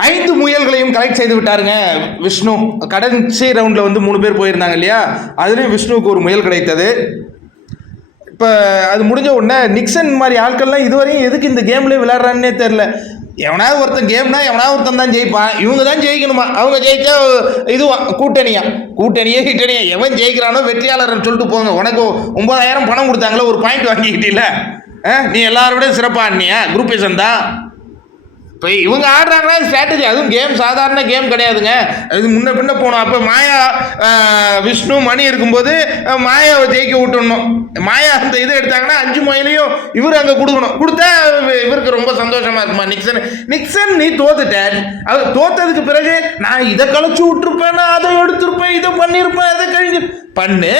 5 முயல்களையும் collect செய்து விட்டாருங்க விஷ்ணு. கடைசி ரவுண்டில் வந்து 3 பேர் போயிருந்தாங்க இல்லையா, அதுலேயும் விஷ்ணுவுக்கு ஒரு முயல் கிடைத்தது. இப்போ அது முடிஞ்ச உடனே நிக்சன் மாதிரி ஆட்கள்லாம் இதுவரையும் எதுக்கு இந்த கேம்லேயே விளையாடுறான்னே தெரில. எவனாவது ஒருத்தன் கேம்னா எவனாவது ஒருத்தன் தான் ஜெயிப்பான், இவங்க தான் ஜெயிக்கணுமா, அவங்க ஜெயிச்சா இதுவா கூட்டணியே கிட்டணியா எவன் ஜெயிக்கிறானோ வெற்றியாளர்னு சொல்லிட்டு போங்க. உனக்கு 9,000 பணம் கொடுத்தாங்களே, ஒரு பாயிண்ட் வாங்கிக்கிட்டீல, நீ எல்லாரோட சிறப்பாக ஆடினியா, குரூப் ஏசன் தான். இப்போ இவங்க ஆடுறாங்கன்னா ஸ்ட்ராட்டஜி, அதுவும் கேம் சாதாரண கேம் கிடையாதுங்க, அது முன்ன பின்ன போகணும். அப்போ மாயா விஷ்ணு மணி இருக்கும்போது மாயாவை ஜெயிக்க விட்டுடணும். மாயா அந்த இதை எடுத்தாங்கன்னா 5 முயலையும் இவர் அங்கே கொடுத்தா இவருக்கு ரொம்ப சந்தோஷமா இருக்குமா. நிக்சன் நீ தோத்துட்ட, அவர் தோத்ததுக்கு பிறகு நான் இதை கழிச்சு விட்டுருப்பேன், நான் அதை எடுத்திருப்பேன், இதை பண்ணியிருப்பேன், அதை கழிஞ்சு பண்ணு.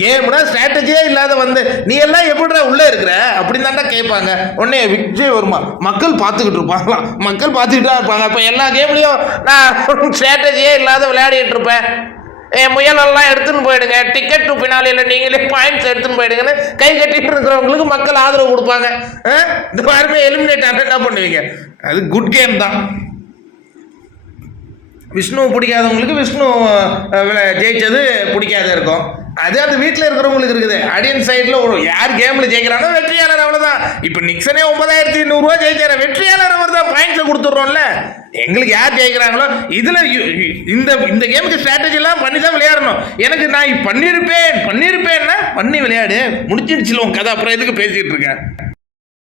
கேம்னா ஸ்ட்ராட்டஜியே இல்லாத வந்து நீ எல்லாம் எப்படிடா உள்ளே இருக்கிற அப்படின்னு தாண்டா கேட்பாங்க. உடனே விஜய் வருமா, மக்கள் பார்த்துக்கிட்டு இருப்பாங்களாம், மக்கள் பார்த்துக்கிட்டு தான் இருப்பாங்க. அப்போ எல்லா கேம்லேயும் நான் ஸ்ட்ராட்டஜியே இல்லாத விளையாடிட்டு இருப்பேன், முயலெல்லாம் எடுத்துன்னு போயிடுங்க, டிக்கெட் டு பினாலியில் நீங்களே பாயிண்ட்ஸ் எடுத்துன்னு போயிடுங்கன்னு கை கட்டிட்டு இருக்கிறவங்களுக்கு மக்கள் ஆதரவு கொடுப்பாங்க. இந்த மாதிரிமே எலிமினேட் ஆன என்ன பண்ணுவீங்க? அது குட் கேம் தான். விஷ்ணு பிடிக்காதவங்களுக்கு விஷ்ணு ஜெயிச்சது பிடிக்காத இருக்கும். அது அந்த வீட்டில் இருக்கிறவங்களுக்கு இருக்குது. ஆடியன்ஸ் சைடில் ஒரு யார் கேமில் ஜெயிக்கிறானோ வெற்றியாளர், அவ்வளோதான். இப்போ நிக்சனே 9,800 வெற்றியாளர் அவர் தான், பாயிண்ட்ஸில் கொடுத்துட்றோம்ல. எங்களுக்கு யார் ஜெயிக்கிறாங்களோ இதில் இந்த கேமுக்கு ஸ்ட்ராட்டஜிலாம் பண்ணி தான் விளையாடணும். எனக்கு நான் பண்ணியிருப்பேன்னா பண்ணி விளையாடு, முடிச்சிடுச்சுல உன் கதை, அப்புறம் எதுக்கு பேசிகிட்டு இருக்கேன்.